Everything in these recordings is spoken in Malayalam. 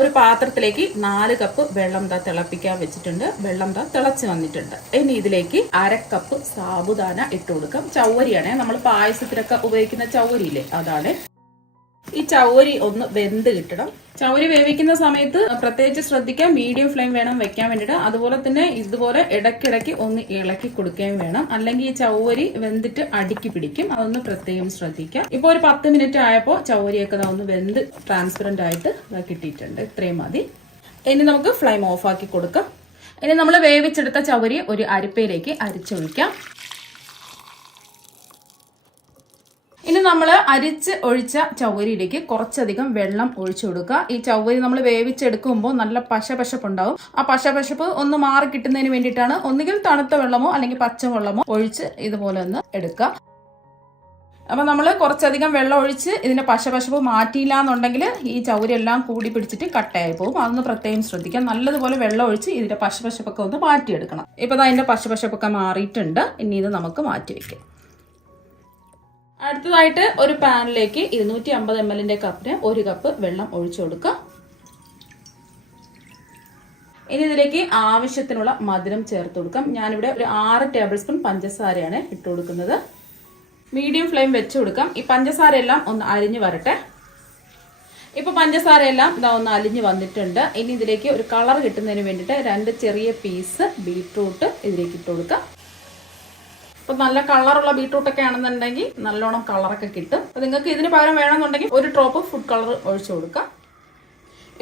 ഒരു പാത്രത്തിലേക്ക് നാല് കപ്പ് വെള്ളം ദാ തിളപ്പിക്കാൻ വെച്ചിട്ടുണ്ട്. വെള്ളം ദാ തിളച്ച് വന്നിട്ടുണ്ട്. ഇനി ഇതിലേക്ക് അര കപ്പ് സാബുദാന ഇട്ട് കൊടുക്കാം. ചൗവരിയാണ്. നമ്മൾ പായസത്തിനൊക്കെ ഉപയോഗിക്കുന്ന ചൗവരിയില്ലേ? അതാണ് ഈ ചൗവരി ഒന്ന് വെന്ത് കിട്ടണം. ചൗവരി വേവിക്കുന്ന സമയത്ത് പ്രത്യേകിച്ച് ശ്രദ്ധിക്കാം. മീഡിയം ഫ്ലെയിം വേണം വെക്കാൻ വേണ്ടിയിട്ട്. അതുപോലെ തന്നെ ഇതുപോലെ ഇടയ്ക്കിടയ്ക്ക് ഒന്ന് ഇളക്കി കൊടുക്കുകയും വേണം. അല്ലെങ്കിൽ ഈ ചൗവരി വെന്തിട്ട് അടുക്കി പിടിക്കും. അതൊന്ന് പ്രത്യേകം ശ്രദ്ധിക്കാം. ഇപ്പൊ ഒരു പത്ത് മിനിറ്റ് ആയപ്പോൾ ചൗരിയൊക്കെ ഒന്ന് വെന്ത് ട്രാൻസ്പെറന്റ് ആയിട്ട് കിട്ടിയിട്ടുണ്ട്. ഇത്രയും മതി. ഇനി നമുക്ക് ഫ്ലെയിം ഓഫ് ആക്കി കൊടുക്കാം. ഇനി നമ്മൾ വേവിച്ചെടുത്ത ചവരി ഒരു അരിപ്പയിലേക്ക് അരിച്ചൊഴിക്കാം. ഇനി നമ്മൾ അരിച്ച് ഒഴിച്ച ചവരിയിലേക്ക് കുറച്ചധികം വെള്ളം ഒഴിച്ചു കൊടുക്കുക. ഈ ചവരി നമ്മൾ വേവിച്ചെടുക്കുമ്പോൾ നല്ല പശപശപ്പുണ്ടാവും. ആ പശപശപ്പ് ഒന്ന് മാറി കിട്ടുന്നതിന് വേണ്ടിയിട്ടാണ് ഒന്നുകിൽ തണുത്ത വെള്ളമോ അല്ലെങ്കിൽ പച്ചവെള്ളമോ ഒഴിച്ച് ഇതുപോലെ ഒന്ന് എടുക്കുക. അപ്പൊ നമ്മൾ കുറച്ചധികം വെള്ളം ഒഴിച്ച് ഇതിന്റെ പശപശപ്പ് മാറ്റിയില്ല എന്നുണ്ടെങ്കിൽ ഈ ചൗരി എല്ലാം കൂടി പിടിച്ചിട്ട് കട്ടയായി പോകും. അതൊന്ന് പ്രത്യേകം ശ്രദ്ധിക്കാം നല്ലതുപോലെ വെള്ളം ഒഴിച്ച് ഇതിന്റെ പശപശപ്പൊക്കെ ഒന്ന് മാറ്റിയെടുക്കണം. ഇപ്പൊ പശ പശപശപ്പൊക്കെ മാറിയിട്ടുണ്ട്. ഇനി ഇത് നമുക്ക് മാറ്റി വെക്കാം അടുത്തതായിട്ട് ഒരു പാനിലേക്ക് ഇരുന്നൂറ്റി അമ്പത് എം എല്ലിന്റെ കപ്പിന് ഒരു കപ്പ് വെള്ളം ഒഴിച്ചു കൊടുക്കുക. ഇനി ഇതിലേക്ക് ആവശ്യത്തിനുള്ള മധുരം ചേർത്ത് കൊടുക്കാം. ഞാനിവിടെ ഒരു ആറ് ടേബിൾ സ്പൂൺ പഞ്ചസാരയാണ് ഇട്ട് കൊടുക്കുന്നത്. മീഡിയം ഫ്ലെയിം വെച്ച് കൊടുക്കാം. ഈ പഞ്ചസാര എല്ലാം ഒന്ന് അരിഞ്ഞു വരട്ടെ. ഇപ്പൊ പഞ്ചസാര എല്ലാം ഇതാ ഒന്ന് അലിഞ്ഞു വന്നിട്ടുണ്ട്. ഇനി ഇതിലേക്ക് ഒരു കളർ കിട്ടുന്നതിന് വേണ്ടിയിട്ട് രണ്ട് ചെറിയ പീസ് ബീറ്റ്റൂട്ട് ഇതിലേക്ക് ഇട്ട് കൊടുക്കാം. ഇപ്പൊ നല്ല കളറുള്ള ബീട്രൂട്ട് ഒക്കെ ആണെന്നുണ്ടെങ്കിൽ നല്ലോണം കളറൊക്കെ കിട്ടും. അപ്പൊ നിങ്ങൾക്ക് ഇതിന് പകരം വേണമെന്നുണ്ടെങ്കിൽ ഒരു ഡ്രോപ്പ് ഫുഡ് കളർ ഒഴിച്ചു കൊടുക്കാം.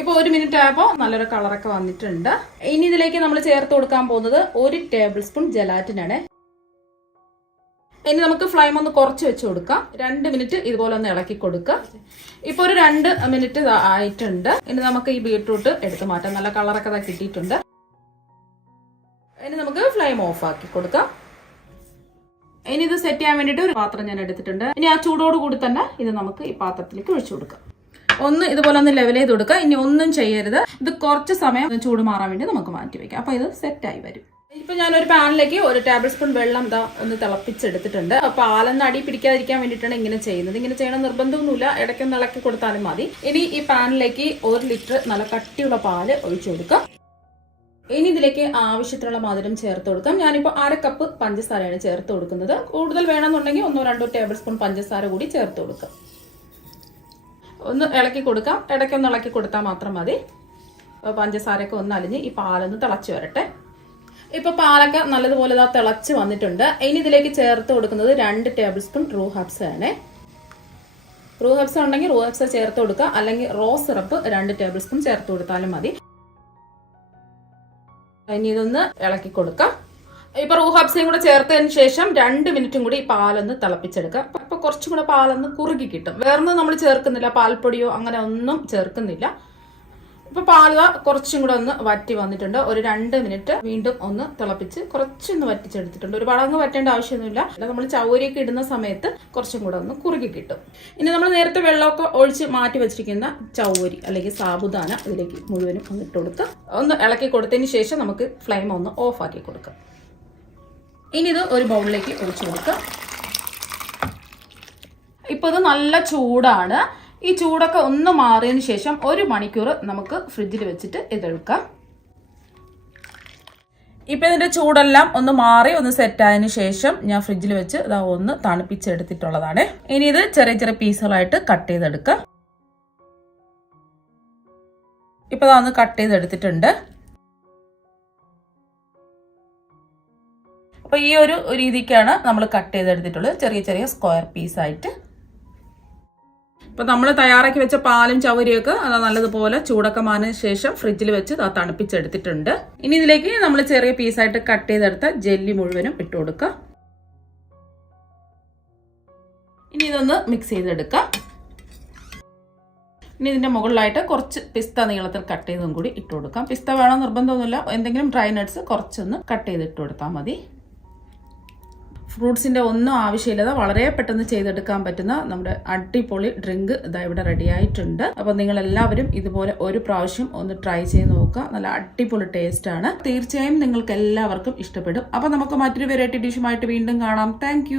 ഇപ്പൊ ഒരു മിനിറ്റ് ആയപ്പോൾ നല്ലൊരു കളറൊക്കെ വന്നിട്ടുണ്ട്. ഇനി ഇതിലേക്ക് നമ്മൾ ചേർത്ത് കൊടുക്കാൻ പോകുന്നത് ഒരു ടേബിൾ സ്പൂൺ ജലാറ്റിനാണ് ഇനി നമുക്ക് ഫ്ലൈം ഒന്ന് കുറച്ച് വെച്ച് കൊടുക്കാം. രണ്ട് മിനിറ്റ് ഇതുപോലെ ഒന്ന് ഇളക്കി കൊടുക്കുക ഇപ്പൊ ഒരു രണ്ട് മിനിറ്റ് ആയിട്ടുണ്ട്. ഇനി നമുക്ക് ഈ ബീട്രൂട്ട് എടുത്ത് മാറ്റാം. നല്ല കളറൊക്കെ കിട്ടിയിട്ടുണ്ട്. ഇനി നമുക്ക് ഫ്ലൈം ഓഫ് ആക്കി കൊടുക്കാം. ഇനി ഇത് സെറ്റ് ചെയ്യാൻ വേണ്ടിയിട്ട് ഒരു പാത്രം ഞാൻ എടുത്തിട്ടുണ്ട്. ഇനി ആ ചൂടോട് കൂടി തന്നെ ഇത് നമുക്ക് ഈ പാത്രത്തിലേക്ക് ഒഴിച്ചു കൊടുക്കാം. ഒന്ന് ഇതുപോലെ ഒന്ന് ലെവൽ ചെയ്ത് കൊടുക്കുക. ഇനി ഒന്നും ചെയ്യരുത്. ഇത് കുറച്ച് സമയം ചൂട് മാറാൻ വേണ്ടി നമുക്ക് മാറ്റി വെക്കാം. അപ്പൊ ഇത് സെറ്റായി വരും. ഇപ്പൊ ഞാൻ ഒരു പാനിലേക്ക് ഒരു ടേബിൾ സ്പൂൺ വെള്ളം എന്താ ഒന്ന് തിളപ്പിച്ചെടുത്തിട്ടുണ്ട്. അപ്പൊ പാലൊന്ന് അടി പിടിക്കാതിരിക്കാൻ വേണ്ടിയിട്ടാണ് ഇങ്ങനെ ചെയ്യുന്നത്. ഇങ്ങനെ ചെയ്യണം നിർബന്ധമൊന്നുമില്ല. ഇടയ്ക്കൊന്ന് ഇളക്കി കൊടുത്താലും മതി. ഇനി ഈ പാനിലേക്ക് ഒരു ലിറ്റർ നല്ല കട്ടിയുള്ള പാൽ ഒഴിച്ചു കൊടുക്കാം ഇനി ഇതിലേക്ക് ആവശ്യത്തിനുള്ള മധുരം ചേർത്ത് കൊടുക്കാം. ഞാനിപ്പോൾ അര കപ്പ് പഞ്ചസാരയാണ് ചേർത്ത് കൊടുക്കുന്നത്. കൂടുതൽ വേണമെന്നുണ്ടെങ്കിൽ ഒന്നോ രണ്ടോ ടേബിൾ സ്പൂൺ പഞ്ചസാര കൂടി ചേർത്ത് കൊടുക്കാം. ഒന്ന് ഇളക്കി കൊടുക്കാം. ഇടയ്ക്കൊന്ന് ഇളക്കി കൊടുത്താൽ മാത്രം മതി. പഞ്ചസാരയൊക്കെ ഒന്ന് അലിഞ്ഞ് ഈ പാലൊന്ന് തിളച്ച് വരട്ടെ. ഇപ്പൊ പാലൊക്കെ നല്ലതുപോലെ ഇതാ തിളച്ച് വന്നിട്ടുണ്ട്. ഇനി ഇതിലേക്ക് ചേർത്ത് കൊടുക്കുന്നത് രണ്ട് ടേബിൾ സ്പൂൺ റൂ ഹബ്സ് ആണ്. റൂ ഹബ്സ് ഉണ്ടെങ്കിൽ റൂ ഹബ്സ് ചേർത്ത് കൊടുക്കുക. അല്ലെങ്കിൽ റോ സിറപ്പ് രണ്ട് ടേബിൾ സ്പൂൺ ചേർത്ത് കൊടുത്താലും മതി. ഇനി ഇതൊന്ന് ഇളക്കി കൊടുക്കാം. ഇപ്പൊ റൂഹാബ്സയും കൂടെ ചേർത്തതിന് ശേഷം രണ്ട് മിനിറ്റും കൂടി ഈ പാലൊന്ന് തിളപ്പിച്ചെടുക്കാം. അപ്പൊ കുറച്ചും കൂടെ പാലൊന്ന് കുറുകി കിട്ടും. വേറൊന്നും നമ്മൾ ചേർക്കുന്നില്ല. പാൽപ്പൊടിയോ അങ്ങനെ ഒന്നും ചേർക്കുന്നില്ല. ഇപ്പൊ പാലുക കുറച്ചും കൂടെ ഒന്ന് വറ്റി വന്നിട്ടുണ്ട്. ഒരു രണ്ട് മിനിറ്റ് വീണ്ടും ഒന്ന് തിളപ്പിച്ച് കുറച്ചൊന്ന് വറ്റിച്ചെടുത്തിട്ടുണ്ട്. ഒരുപാട് അങ്ങ് വറ്റേണ്ട ആവശ്യമൊന്നുമില്ല. നമ്മൾ ചവരിയൊക്കെ ഇടുന്ന സമയത്ത് കുറച്ചും കൂടെ ഒന്ന് കുറുകി കിട്ടും. ഇനി നമ്മൾ നേരത്തെ വെള്ളമൊക്കെ ഒഴിച്ച് മാറ്റി വെച്ചിരിക്കുന്ന ചവരി അല്ലെങ്കിൽ സാബുദാന ഇതിലേക്ക് മുഴുവനും ഒന്ന് ഇട്ട് കൊടുക്കുക ഒന്ന് ഇളക്കി കൊടുത്തതിന് ശേഷം നമുക്ക് ഫ്ലെയിം ഒന്ന് ഓഫ് ആക്കി കൊടുക്കാം. ഇനി ഇത് ഒരു ബൗളിലേക്ക് ഒഴിച്ചു കൊടുക്കാം. ഇപ്പൊ ഇത് നല്ല ചൂടാണ്. ഈ ചൂടൊക്കെ ഒന്ന് മാറിയതിന് ശേഷം ഒരു മണിക്കൂർ നമുക്ക് ഫ്രിഡ്ജിൽ വെച്ചിട്ട് ഇതെടുക്കാം. ഇപ്പം ഇതിന്റെ ചൂടെല്ലാം ഒന്ന് മാറി ഒന്ന് സെറ്റായതിന് ശേഷം ഞാൻ ഫ്രിഡ്ജിൽ വെച്ച് ഇതാ ഒന്ന് തണുപ്പിച്ചെടുത്തിട്ടുള്ളതാണ്. ഇനി ഇത് ചെറിയ ചെറിയ പീസുകളായിട്ട് കട്ട് ചെയ്തെടുക്കാം. ഇപ്പം ഇതാ ഒന്ന് കട്ട് ചെയ്തെടുത്തിട്ടുണ്ട്. അപ്പോൾ ഈ ഒരു രീതിക്കാണ് നമ്മൾ കട്ട് ചെയ്തെടുത്തിട്ടുള്ളത്. ചെറിയ ചെറിയ സ്ക്വയർ പീസായിട്ട് ഇപ്പൊ നമ്മൾ തയ്യാറാക്കി വെച്ച പാലും ചവരിയൊക്കെ അത് നല്ലതുപോലെ ചൂടൊക്കെ ശേഷം ഫ്രിഡ്ജിൽ വെച്ച് തണുപ്പിച്ചെടുത്തിട്ടുണ്ട്. ഇനി ഇതിലേക്ക് നമ്മൾ ചെറിയ പീസായിട്ട് കട്ട് ചെയ്തെടുത്ത ജെല്ലി മുഴുവനും ഇട്ട് കൊടുക്കുക ഇനി ഇതൊന്ന് മിക്സ് ചെയ്തെടുക്കാം. ഇനി ഇതിന്റെ മുകളിലായിട്ട് കുറച്ച് പിസ്ത നീളത്തിൽ കട്ട് ചെയ്തും കൂടി ഇട്ട് കൊടുക്കാം. പിസ്ത വേണം നിർബന്ധമൊന്നുമില്ല. എന്തെങ്കിലും ഡ്രൈ നട്ട്സ് കുറച്ചൊന്ന് കട്ട് ചെയ്ത് ഇട്ട് കൊടുത്താൽ മതി. ഫ്രൂട്ട്സിന്റെ ഒന്നും ആവശ്യമില്ലാതെ വളരെ പെട്ടെന്ന് ചെയ്തെടുക്കാൻ പറ്റുന്ന നമ്മുടെ അടിപൊളി ഡ്രിങ്ക് ഇതാ ഇവിടെ റെഡി ആയിട്ടുണ്ട് അപ്പോൾ നിങ്ങൾ എല്ലാവരും ഇതുപോലെ ഒരു പ്രാവശ്യം ഒന്ന് ട്രൈ ചെയ്ത് നോക്കുക. നല്ല അടിപൊളി ടേസ്റ്റ് ആണ്. തീർച്ചയായും നിങ്ങൾക്ക് എല്ലാവർക്കും ഇഷ്ടപ്പെടും. അപ്പോൾ നമുക്ക് മറ്റൊരു വെറൈറ്റി ഡിഷുമായിട്ട് വീണ്ടും കാണാം. താങ്ക്